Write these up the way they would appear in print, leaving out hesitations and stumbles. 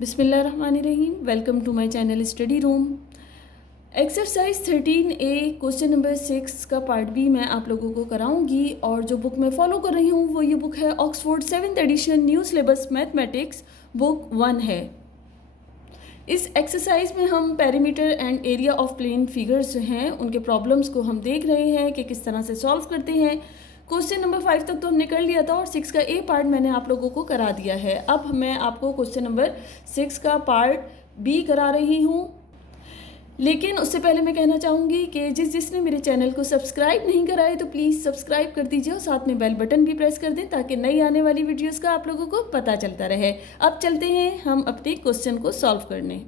बिस्मिल्लाहिर्रहमानिर्रहीम। Welcome to my channel study room. Exercise 13A question number 6 का part B मैं आप लोगों को कराऊंगी और जो बुक मैं फॉलो कर रही हूँ वो ये बुक है Oxford 7th edition new syllabus mathematics book 1 है। इस एक्सरसाइज में हम perimeter and area of plane figures जो हैं उनके प्रॉब्लम्स को हम देख रहे हैं कि किस तरह से सॉल्व करते हैं। क्वेश्चन नंबर 5 तक तो हमने कर लिया था और 6 का ए पार्ट मैंने आप लोगों को करा दिया है। अब मैं आपको क्वेश्चन नंबर 6 का पार्ट बी करा रही हूँ, लेकिन उससे पहले मैं कहना चाहूँगी कि जिसने मेरे चैनल को सब्सक्राइब नहीं करा है तो प्लीज़ सब्सक्राइब कर दीजिए और साथ में बेल बटन भी प्रेस कर दें ताकि नई आने वाली वीडियोस का आप लोगों को पता चलता रहे। अब चलते हैं हम अपने क्वेश्चन को सॉल्व करने।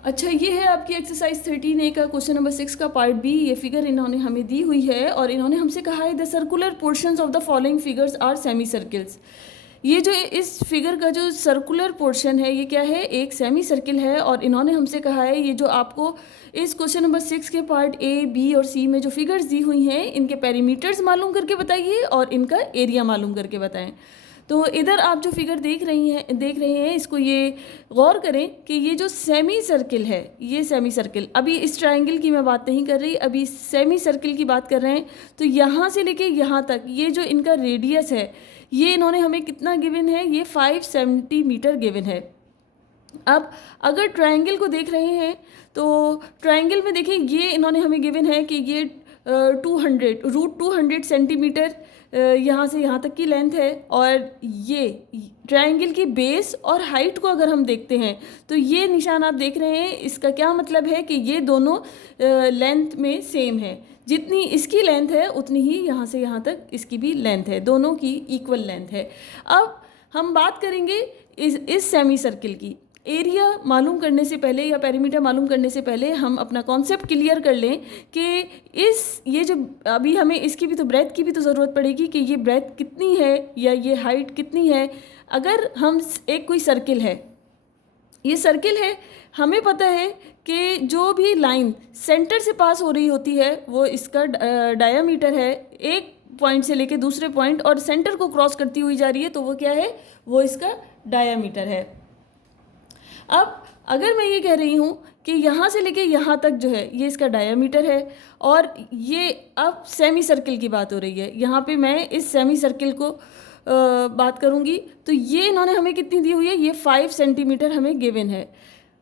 अच्छा, ये है आपकी एक्सरसाइज 13A का क्वेश्चन नंबर 6 का पार्ट बी। ये फिगर इन्होंने हमें दी हुई है और इन्होंने हमसे कहा है the circular portions of the following figures are semi circles. ये जो इस फिगर का जो सर्कुलर पोर्शन है ये क्या है, एक सेमी सर्किल है। और इन्होंने हमसे कहा है ये जो आपको इस क्वेश्चन नंबर 6 के पार्ट ए बी और सी में जो फिगर्स दी हुई हैं इनके पेरीमीटर्स मालूम करके बताइए और इनका एरिया मालूम करके बताएं। तो इधर आप जो फिगर देख रहे हैं इसको ये गौर करें कि ये जो सेमी सर्किल है, ये सेमी सर्किल, अभी इस ट्रायंगल की मैं बात नहीं कर रही, अभी सेमी सर्किल की बात कर रहे हैं। तो यहाँ से लेके यहाँ तक ये जो इनका रेडियस है ये इन्होंने हमें कितना गिवन है, ये 5 सेंटीमीटर गिवन है। अब अगर ट्रायंगल को देख रहे हैं तो ट्रायंगल में देखिए ये इन्होंने हमें गिवन है कि ये 200 सेंटीमीटर यहाँ से यहाँ तक की लेंथ है। और ये ट्रायंगल की बेस और हाइट को अगर हम देखते हैं तो ये निशान आप देख रहे हैं, इसका क्या मतलब है कि ये दोनों लेंथ में सेम है। जितनी इसकी लेंथ है उतनी ही यहाँ से यहाँ तक इसकी भी लेंथ है, दोनों की इक्वल लेंथ है। अब हम बात करेंगे इस सेमी सर्किल की। एरिया मालूम करने से पहले या पेरीमीटर मालूम करने से पहले हम अपना कॉन्सेप्ट क्लियर कर लें कि ये जो अभी हमें इसकी भी तो ब्रेथ की भी तो ज़रूरत पड़ेगी कि ये ब्रेथ कितनी है या ये हाइट कितनी है। अगर हम एक कोई सर्किल है, ये सर्किल है, हमें पता है कि जो भी लाइन सेंटर से पास हो रही होती है वो इसका डायामीटर है, एक पॉइंट से लेके दूसरे पॉइंट और सेंटर को क्रॉस करती हुई जा रही है तो वो क्या है, वो इसका डायामीटर है। अब अगर मैं ये कह रही हूँ कि यहाँ से लेके यहाँ तक जो है ये इसका डायामीटर है और ये अब सेमी सर्किल की बात हो रही है, यहाँ पे मैं इस सेमी सर्किल को बात करूँगी तो ये इन्होंने हमें कितनी दी हुई है, ये 5 सेंटीमीटर हमें गिवन है।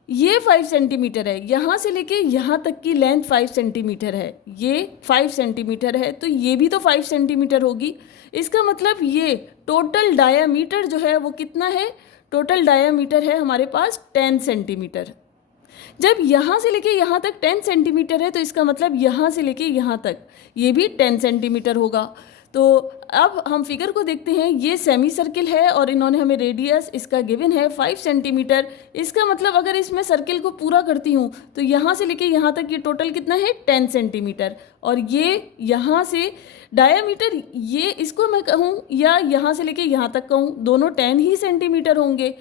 ये 5 सेंटीमीटर है, यहाँ से लेके यहाँ तक की लेंथ 5 सेंटीमीटर है, ये 5 सेंटीमीटर है तो ये भी तो 5 सेंटीमीटर होगी। इसका मतलब ये टोटल डायामीटर जो है वो कितना है, टोटल डायामीटर है हमारे पास 10 सेंटीमीटर। जब यहाँ से लेके यहाँ तक 10 सेंटीमीटर है तो इसका मतलब यहाँ से लेके यहाँ तक ये भी 10 सेंटीमीटर होगा। तो अब हम फिगर को देखते हैं, ये सेमी सर्किल है और इन्होंने हमें रेडियस इसका गिवन है 5 सेंटीमीटर। इसका मतलब अगर इसमें सर्किल को पूरा करती हूँ तो यहाँ से लेके यहाँ तक ये टोटल कितना है, 10 सेंटीमीटर। और ये यहाँ से डायामीटर, ये इसको मैं कहूँ या यहाँ से लेके यहाँ तक कहूँ, दोनों 10 ही सेंटीमीटर होंगे।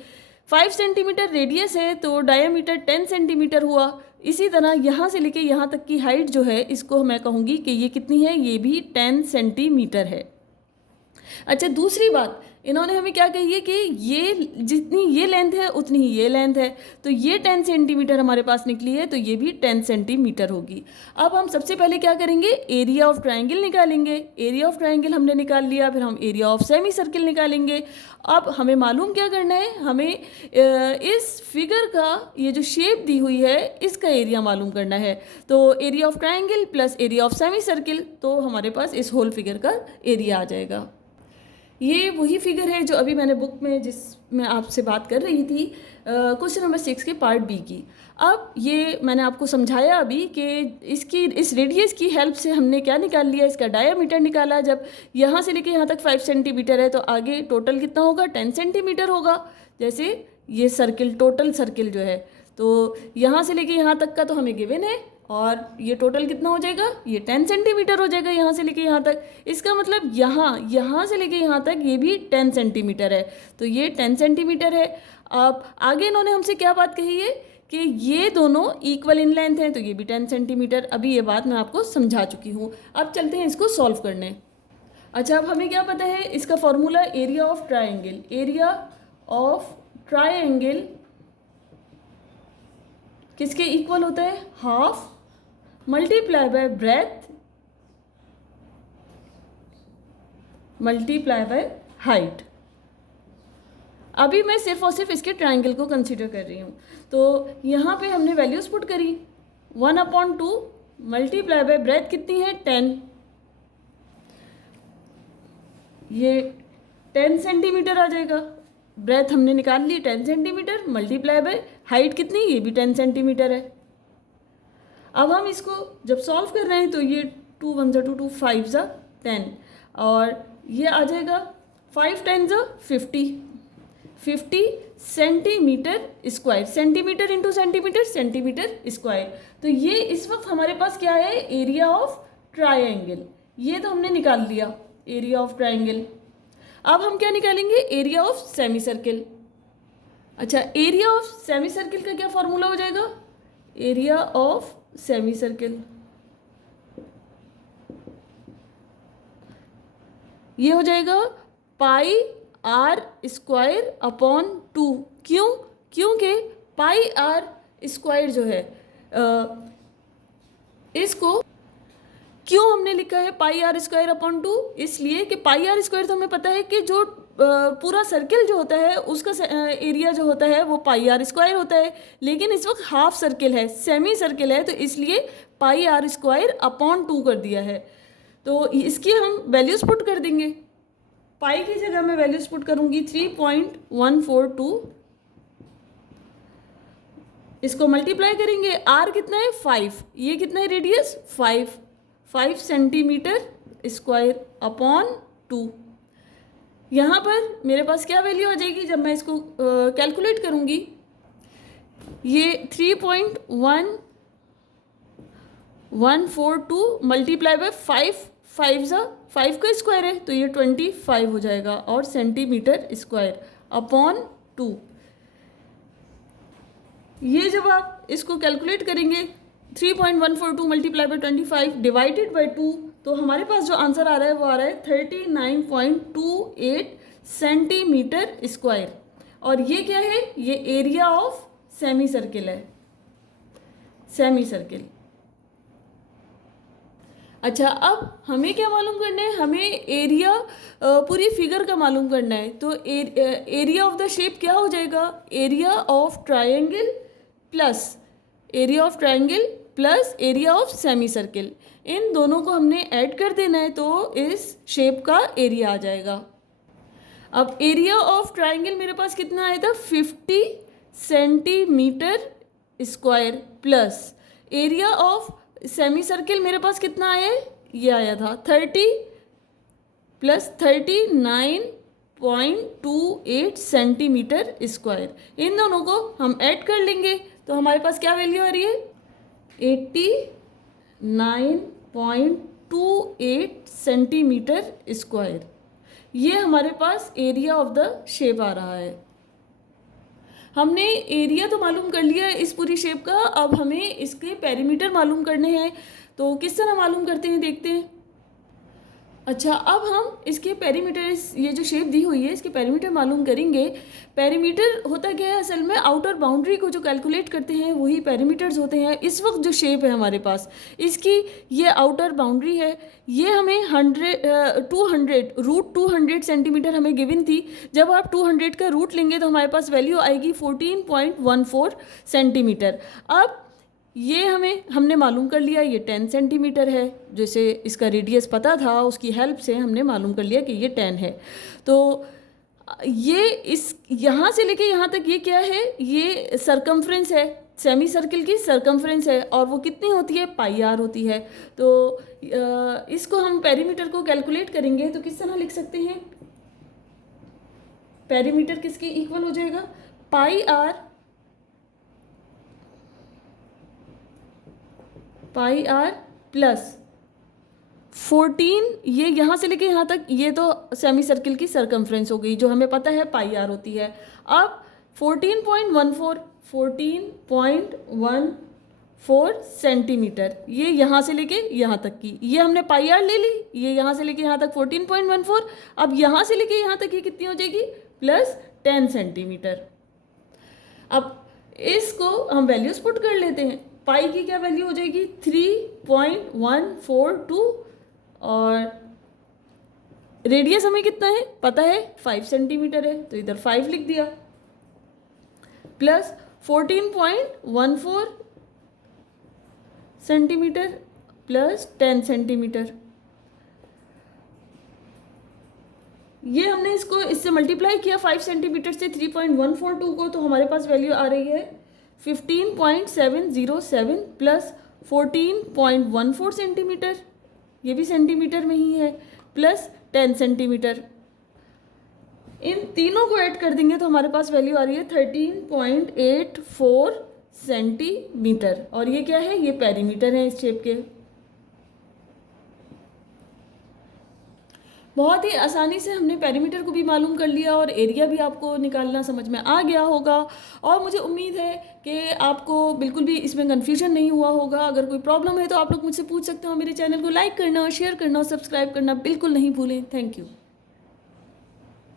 5 सेंटीमीटर रेडियस है तो डायामीटर 10 सेंटीमीटर हुआ। इसी तरह यहाँ से लेके यहाँ तक की हाइट जो है इसको मैं कहूँगी कि ये कितनी है, ये भी 10 सेंटीमीटर है। अच्छा, दूसरी बात इन्होंने हमें क्या कही है कि ये जितनी ये लेंथ है उतनी ही ये लेंथ है, तो ये 10 सेंटीमीटर हमारे पास निकली है तो ये भी 10 सेंटीमीटर होगी। अब हम सबसे पहले क्या करेंगे, एरिया ऑफ ट्रायंगल निकालेंगे। एरिया ऑफ ट्रायंगल हमने निकाल लिया, फिर हम एरिया ऑफ सेमी सर्किल निकालेंगे। अब हमें मालूम क्या करना है, हमें इस फिगर का ये जो शेप दी हुई है इसका एरिया मालूम करना है। तो area of triangle plus area of semi circle, तो हमारे पास इस होल फिगर का एरिया आ जाएगा। ये वही फिगर है जो अभी मैंने बुक में जिसमें आपसे बात कर रही थी क्वेश्चन नंबर 6 के पार्ट बी की। अब ये मैंने आपको समझाया अभी कि इस रेडियस की हेल्प से हमने क्या निकाल लिया, इसका डायामीटर निकाला। जब यहाँ से लेके यहाँ तक 5 सेंटीमीटर है तो आगे टोटल कितना होगा, 10 सेंटीमीटर होगा। जैसे ये सर्किल, टोटल सर्किल जो है, तो यहाँ से लेके यहाँ तक का तो हमें गिवन है और ये टोटल कितना हो जाएगा, ये 10 सेंटीमीटर हो जाएगा यहाँ से लेके यहाँ तक। इसका मतलब यहाँ से लेके यहाँ तक ये भी 10 सेंटीमीटर है, तो ये 10 सेंटीमीटर है। अब आगे इन्होंने हमसे क्या बात कही है कि ये दोनों इक्वल इन लेंथ हैं, तो ये भी 10 सेंटीमीटर। अभी ये बात मैं आपको समझा चुकी हूँ। अब चलते हैं इसको सॉल्व करने। अच्छा, अब हमें क्या पता है, इसका formula area of triangle, area of triangle किसके इक्वल होता है, half multiply by breath multiply by height. अभी मैं सिर्फ और सिर्फ इसके ट्रायंगल को कंसीडर कर रही हूँ। तो यहाँ पे हमने वैल्यूज पुट करी, 1/2 मल्टीप्लाई बाय ब्रेथ कितनी है 10, ये 10 सेंटीमीटर आ जाएगा। ब्रेथ हमने निकाल ली 10 सेंटीमीटर, मल्टीप्लाई बाय हाइट कितनी, ये भी 10 सेंटीमीटर है। अब हम इसको जब सॉल्व कर रहे हैं तो ये 2 1 2 2 5 10 और ये आ जाएगा 5 10 50 centimetre square, centimetre into centimetre, centimetre square. तो ये इस वक्त हमारे पास क्या है, एरिया ऑफ ट्रायंगल। ये तो हमने निकाल लिया एरिया ऑफ ट्रायंगल। अब हम क्या निकालेंगे, एरिया ऑफ सेमी सर्किल। अच्छा, एरिया ऑफ सेमी सर्किल का क्या फॉर्मूला हो जाएगा, एरिया ऑफ सेमी सर्किल ये हो जाएगा पाई आर स्क्वायर अपॉन 2। क्यों, क्योंकि पाई आर स्क्वायर जो है इसको क्यों हमने लिखा है पाई आर स्क्वायर अपॉन 2, इसलिए कि पाई आर स्क्वायर तो हमें पता है कि जो पूरा सर्किल जो होता है उसका एरिया जो होता है वो पाई आर स्क्वायर होता है, लेकिन इस वक्त हाफ सर्किल है, सेमी सर्किल है, तो इसलिए पाई आर स्क्वायर अपॉन 2 कर दिया है। तो इसकी हम वैल्यूज पुट कर देंगे, पाई की जगह मैं वैल्यूज पुट करूंगी 3.142, इसको मल्टीप्लाई करेंगे, आर कितना है 5, ये कितना है रेडियस 5 सेंटीमीटर स्क्वायर अपॉन 2। यहाँ पर मेरे पास क्या वैल्यू आ जाएगी जब मैं इसको कैलकुलेट करूँगी, ये 3.142 मल्टीप्लाई बाय 5 का स्क्वायर है तो ये 25 हो जाएगा और सेंटीमीटर स्क्वायर अपॉन 2। ये जब आप इसको कैलकुलेट करेंगे 3.142 मल्टीप्लाई बाय 25 डिवाइडेड बाय 2, तो हमारे पास जो आंसर आ रहा है वो आ रहा है 39.28 सेंटीमीटर स्क्वायर। और ये क्या है, ये एरिया ऑफ सेमी सर्किल है, सेमी सर्किल। अच्छा, अब हमें क्या मालूम करना है, हमें एरिया पूरी फिगर का मालूम करना है। तो एरिया ऑफ द शेप क्या हो जाएगा, area of triangle plus area of triangle plus area of semi circle, इन दोनों को हमने ऐड कर देना है तो इस शेप का एरिया आ जाएगा। अब एरिया ऑफ ट्रायंगल मेरे पास कितना आया था 50 centimetre square plus area of semi circle मेरे पास कितना आया है, ये आया था 30 प्लस 39.28 सेंटीमीटर स्क्वायर। इन दोनों को हम ऐड कर लेंगे तो हमारे पास क्या वैल्यू आ रही है 89.28 सेंटीमीटर स्क्वायर। ये हमारे पास एरिया ऑफ द शेप आ रहा है। हमने एरिया तो मालूम कर लिया इस पूरी शेप का, अब हमें इसके पेरीमीटर मालूम करने हैं। तो किस तरह मालूम करते हैं देखते हैं। अच्छा, अब हम इसके पेरीमीटर, ये जो शेप दी हुई है इसके पेरीमीटर मालूम करेंगे। पेरीमीटर होता क्या है, असल में आउटर बाउंड्री को जो कैलकुलेट करते हैं वही पेरीमीटर्स होते हैं। इस वक्त जो शेप है हमारे पास, इसकी ये आउटर बाउंड्री है, ये हमें 200 सेंटीमीटर हमें गिवन थी। जब आप 200 का रूट लेंगे तो हमारे पास वैल्यू आएगी 14.14 सेंटीमीटर। अब ये हमने मालूम कर लिया ये 10 सेंटीमीटर है, जैसे इसका रेडियस पता था उसकी हेल्प से हमने मालूम कर लिया कि ये 10 है। तो ये इस यहाँ से लेके यहाँ तक ये क्या है, ये सरकमफ्रेंस है, सेमी सर्किल की सरकमफ्रेंस है और वो कितनी होती है पाई आर होती है। तो इसको हम पेरीमीटर को कैलकुलेट करेंगे तो किस तरह लिख सकते हैं, पेरीमीटर किसके इक्वल हो जाएगा, पाई आर प्लस 14, ये यहाँ से लेके यहाँ तक ये तो सेमी सर्किल की सरकमफ्रेंस हो गई जो हमें पता है पाई आर होती है। अब 14.14 सेंटीमीटर, ये यहाँ से लेके यहाँ तक की, ये हमने पाई आर ले ली, ये यहाँ से लेके यहाँ तक 14.14। अब यहाँ से लेके यहाँ तक ये कितनी हो जाएगी प्लस 10 सेंटीमीटर। अब इसको हम वैल्यूज पुट कर लेते हैं। पाई की क्या वैल्यू हो जाएगी 3.142 और रेडियस हमें कितना है पता है 5 सेंटीमीटर है, तो इधर 5 लिख दिया, प्लस 14.14 सेंटीमीटर प्लस 10 सेंटीमीटर। ये हमने इसको इससे मल्टीप्लाई किया 5 सेंटीमीटर से 3.142 को, तो हमारे पास वैल्यू आ रही है 15.707 प्लस 14.14 सेंटीमीटर, ये भी सेंटीमीटर में ही है, प्लस 10 सेंटीमीटर। इन तीनों को ऐड कर देंगे तो हमारे पास वैल्यू आ रही है 13.84 सेंटीमीटर। और ये क्या है, ये पेरीमीटर है इस शेप के। बहुत ही आसानी से हमने पेरीमीटर को भी मालूम कर लिया और एरिया भी आपको निकालना समझ में आ गया होगा। और मुझे उम्मीद है कि आपको बिल्कुल भी इसमें कन्फ्यूजन नहीं हुआ होगा। अगर कोई प्रॉब्लम है तो आप लोग मुझसे पूछ सकते हो। मेरे चैनल को लाइक करना, शेयर करना और सब्सक्राइब करना बिल्कुल नहीं भूलें। Thank you.